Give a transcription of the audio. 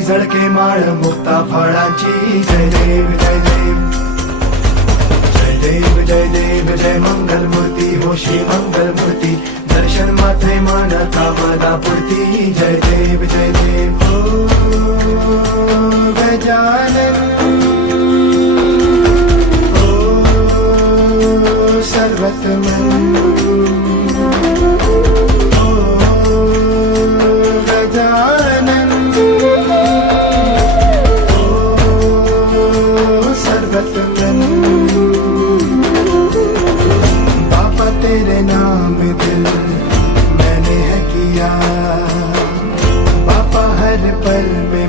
झळके माळ मुक्ता फळाची. जय देव जय देव जय देव जय देव जय मंगलमूर्ती हो श्री मंगलमूर्ती. दर्शन मात्रे मन कामना पूर्ती. जय देव जय देव हो गजानन हो सर्वतमन हो गजानन हो सर्वतमन. बाबा तेरे नाम दिल मैंने है किया. बाबा हर पल में